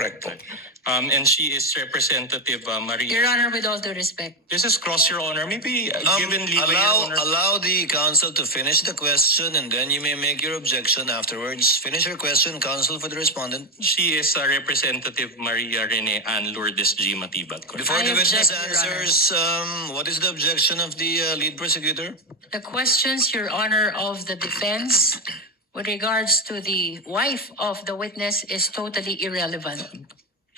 Correct po. And she is Representative Maria. Your Honor, with all due respect. This is cross, Your Honor. Maybe given leeway, Your Honor. Allow the counsel to finish the question and then you may make your objection afterwards. Finish your question, counsel, for the respondent. She is Representative Maria Rene Ann Lourdes G. Matibag. correct? Before I the witness object, Your answers, what is the objection of the lead prosecutor? The questions, Your Honor, of the defense with regards to the wife of the witness is totally irrelevant.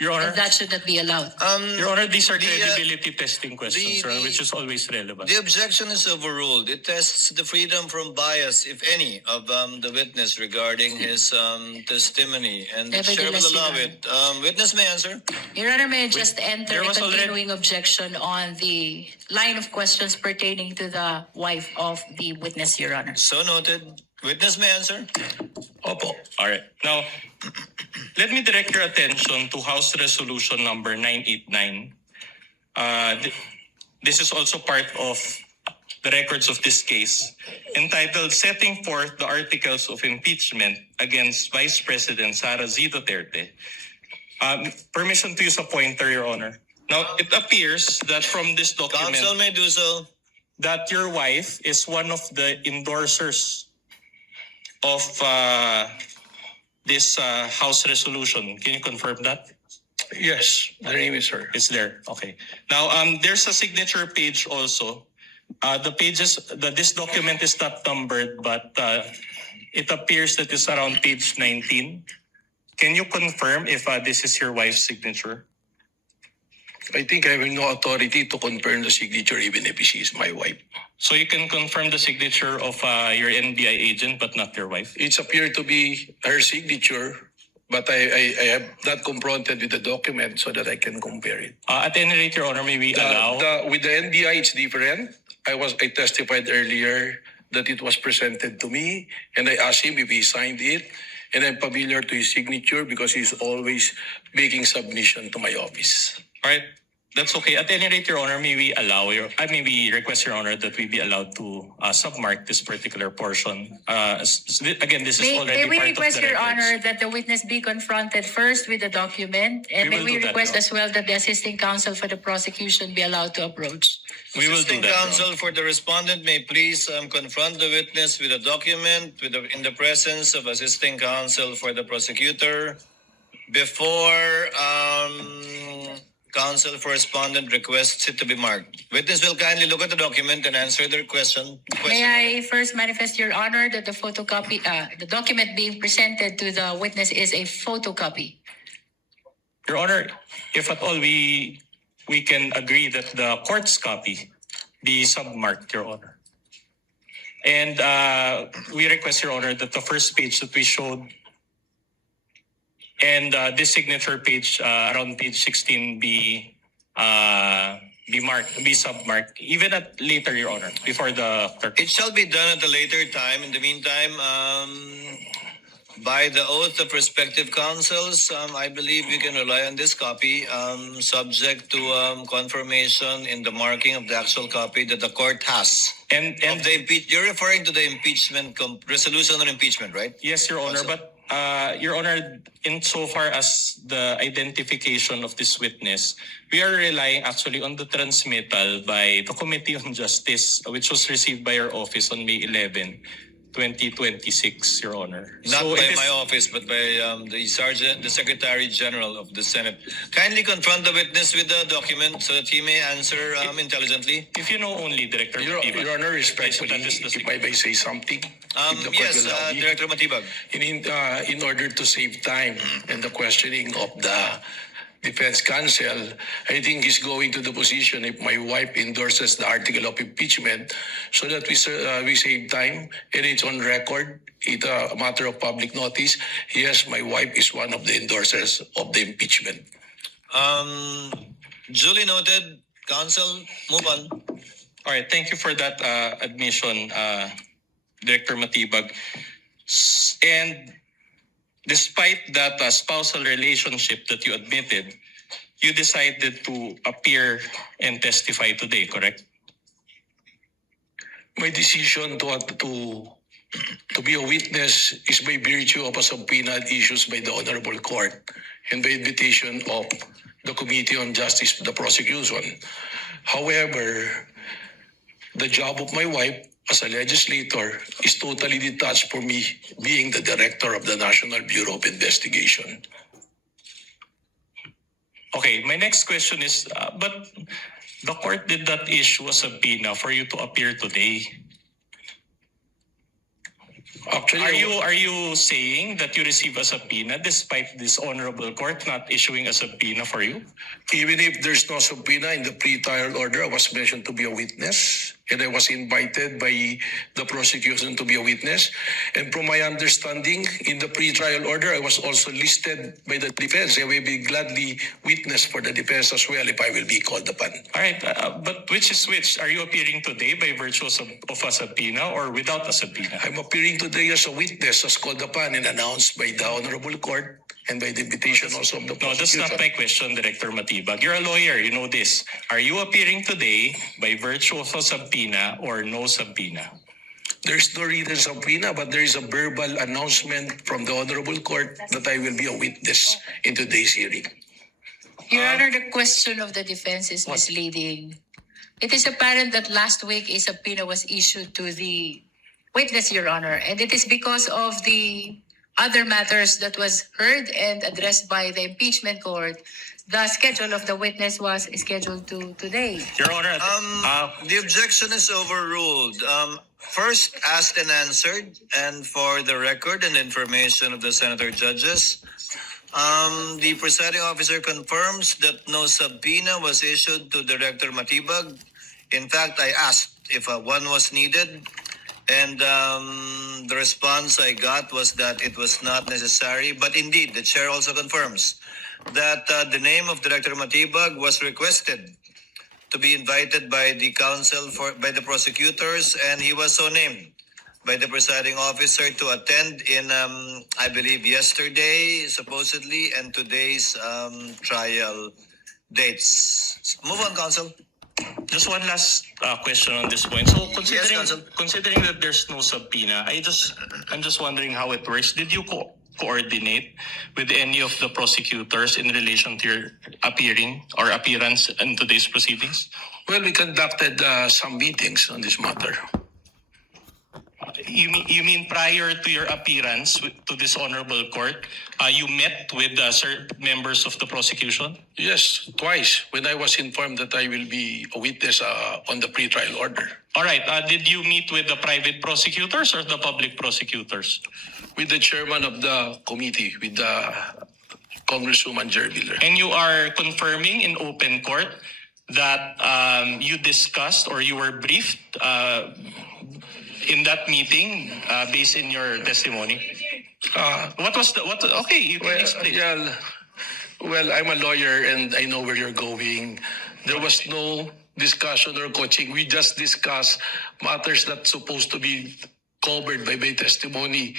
Your Honor. And that should not be allowed. Your Honor, these are the, credibility testing questions, the- Your Honor, which is always relevant. The objection is overruled. It tests the freedom from bias, if any, of the witness regarding his testimony, and the chair will Nevertheless, allow Your it. Witness may answer. Your Honor, may I just enter there a was already- continuing objection on the line of questions pertaining to the wife of the witness, Your Honor. So noted. Witness may answer. Opo. All right. Now, let me direct your attention to House Resolution number 989. This is also part of the records of this case, entitled Setting Forth the Articles of Impeachment Against Vice President Sara Z. Duterte. Permission to use a pointer, Your Honor. Now, it appears that from this document Counsel may do so. that your wife is one of the endorsers of this House resolution. Can you confirm that? Yes, the name is her. It's there. Okay. Now, there's a signature page also. This document is not numbered, but it appears that it's around page 19. Can you confirm if this is your wife's signature? I think I have no authority to confirm the signature even if she is my wife. So you can confirm the signature of your NBI agent, but not your wife? It's appeared to be her signature, but I have not confronted with the document so that I can compare it. At any rate, Your Honor, may we allow? With the NBI, it's different. I testified earlier that it was presented to me, and I asked him if he signed it, and I'm familiar to his signature because he's always making submission to my office. All right, that's okay. At any rate, Your Honor, may we request, Your Honor, that we be allowed to submark this particular portion. Again, this is already May we part request, of the Your records. Honor, that the witness be confronted first with the document, and We may will we do that, request Your as well that the assisting counsel for the prosecution be allowed to approach. We will do Assisting that, Your counsel Honor. for the respondent may please confront the witness with a document in the presence of assisting counsel for the prosecutor before counsel for respondent requests it to be marked. Witness will kindly look at the document and answer their question. May I first manifest, Your Honor, that the the document being presented to the witness is a photocopy. Your Honor, if at all we can agree that the court's copy be submarked, Your Honor. And we request, Your Honor, that the first page that we showed and this signature page around page 16 be submarked, even at later, Your Honor, before the clerk. It shall be done at a later time. In the meantime, by the oath of respective counsels, I believe we can rely on this copy, subject to confirmation in the marking of the actual copy that the court has. And You're referring to the impeachment resolution on impeachment, right? yes, Your Honor, but Your Honor, insofar as the identification of this witness, we are relying actually on the transmittal by the Committee on Justice, which was received by our office on May 11, 2026, Your Honor. Not So by it is- my office, but by the Secretary General of the Senate. Kindly confront the witness with the document so that he may answer intelligently. If you know only, Director Your Matibag. Honor, respectfully, That is the if I may say something. if the court Yes, will allow me. Director Matibag. In order to save time and the questioning of the defense counsel, I think he's going to the position if my wife endorses the article of impeachment so that we save time and it's on record. It's a matter of public notice. Yes, my wife is one of the endorsers of the impeachment. Duly noted. Counsel, move on. All right, thank you for that admission, Director Matibag. And despite that spousal relationship that you admitted, you decided to appear and testify today, correct? My decision to be a witness is by virtue of a subpoena issued by the Honorable Court. and by invitation of the Committee on Justice, the prosecution. However, the job of my wife as a legislator is totally detached from me being the director of the National Bureau of Investigation. Okay, my next question is, but the court did not issue a subpoena for you to appear today. Actually, Are you saying that you receive a subpoena despite this honorable court not issuing a subpoena for you? even if there's no subpoena in the pre-trial order, I was mentioned to be a witness, and I was invited by the prosecution to be a witness. And from my understanding, in the pre-trial order, I was also listed by the defense. I will be gladly witness for the defense as well if I will be called upon. All right, but which is which? Are you appearing today by virtue of a subpoena or without a subpoena? I'm appearing today as a witness as called upon and announced by the Honorable Court and by the invitation also of the No, that's prosecution. not my question, Director Matibag. You're a lawyer, you know this. Are you appearing today by virtue of a subpoena or no subpoena? There's no written subpoena, but there is a verbal announcement from the Honorable Court that I will be a witness in today's hearing. Your Honor, the question of the defense is misleading. It is apparent that last week a subpoena was issued to the witness, Your Honor, and it is because of the other matters that was heard and addressed by the impeachment court. The schedule of the witness was scheduled to today. Your Honor, The objection is overruled. First, asked and answered, and for the record and information of the senator judges, the presiding officer confirms that no subpoena was issued to Director Matibag. In fact, I asked if one was needed, and the response I got was that it was not necessary. But indeed, the chair also confirms that the name of Director Matibag was requested to be invited by the counsel by the prosecutors, and he was so named by the presiding officer to attend in, I believe, yesterday, supposedly, and today's trial dates. Move on, counsel. just one last question on this point. So Counsel. considering that there's no subpoena, I'm just wondering how it works. Did you coordinate with any of the prosecutors in relation to your appearance in today's proceedings? Well, we conducted some meetings on this matter. You mean prior to your appearance to this honorable court, you met with certain members of the prosecution? Yes, twice when I was informed that I will be a witness on the pre-trial order. All right. Did you meet with the private prosecutors or the public prosecutors? With the chairman of the committee, with the Congresswoman Jerry Miller. And you are confirming in open court that you discussed or you were briefed in that meeting based in your testimony? Okay, you can explain. Well, I'm a lawyer and I know where you're going. There was no discussion or coaching. We just discussed matters that's supposed to be covered by my testimony.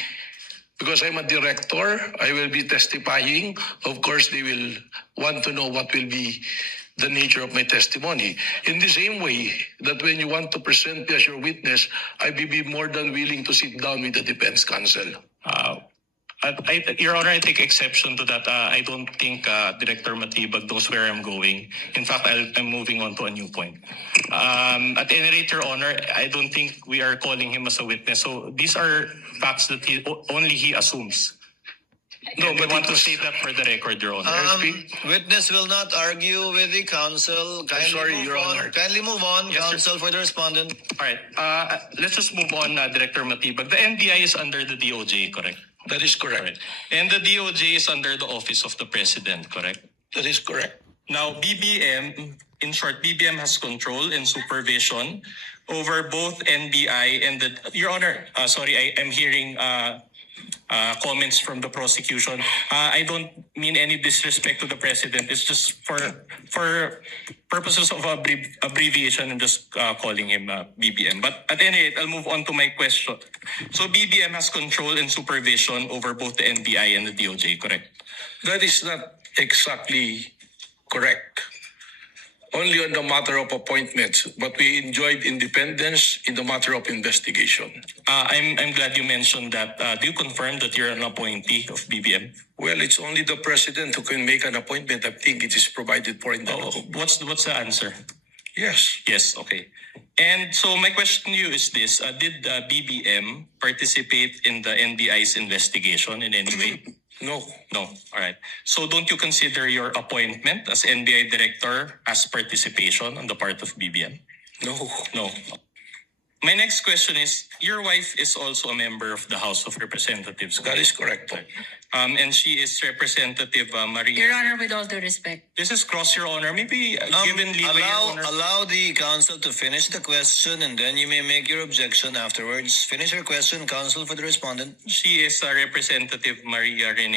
Because I'm a director, I will be testifying. Of course, they will want to know what will be the nature of my testimony. In the same way that when you want to present me as your witness, I will be more than willing to sit down with the defense counsel. Your Honor, I take exception to that. I don't think Director Matibag knows where I'm going. In fact, I'm moving on to a new point. At any rate, Your Honor, I don't think we are calling him as a witness. So these are facts that only he assumes. No, but I want to state that for the record, Your Honor. Witness will not argue with the counsel. sorry, Your Honor. Kindly move on, Yes, sir. counsel, for the respondent. All right. Let's just move on, Director Matibag. The NBI is under the DOJ, correct? That is correct. And the DOJ is under the Office of the President, correct? That is correct. Now, BBM, in short, BBM has control and supervision over both NBI and the... Your Honor, I'm hearing comments from the prosecution. I don't mean any disrespect to the President. It's just for purposes of abbreviation, I'm just calling him BBM. But at any rate, I'll move on to my question. So BBM has control and supervision over both the NBI and the DOJ, correct? That is not exactly correct. only on the matter of appointments, but we enjoyed independence in the matter of investigation. I'm glad you mentioned that. Do you confirm that you're an appointee of BBM? Well, it's only the president who can make an appointment. I think it is provided for in the law. What's the answer? Yes. Yes, okay. And so my question to you is this: did BBM participate in the NBI's investigation in any way? No. No. All right. So don't you consider your appointment as NBI director as participation on the part of BBM? No. No. My next question is, your wife is also a member of the House of Representatives. That is correct. And she is Representative Maria. Your Honor, with all due respect. This is cross your honor. Maybe given leeway, Your Honor. Allow the counsel to finish the question, and then you may make your objection afterwards. Finish your question, counsel, for the respondent. She is Representative Maria Rene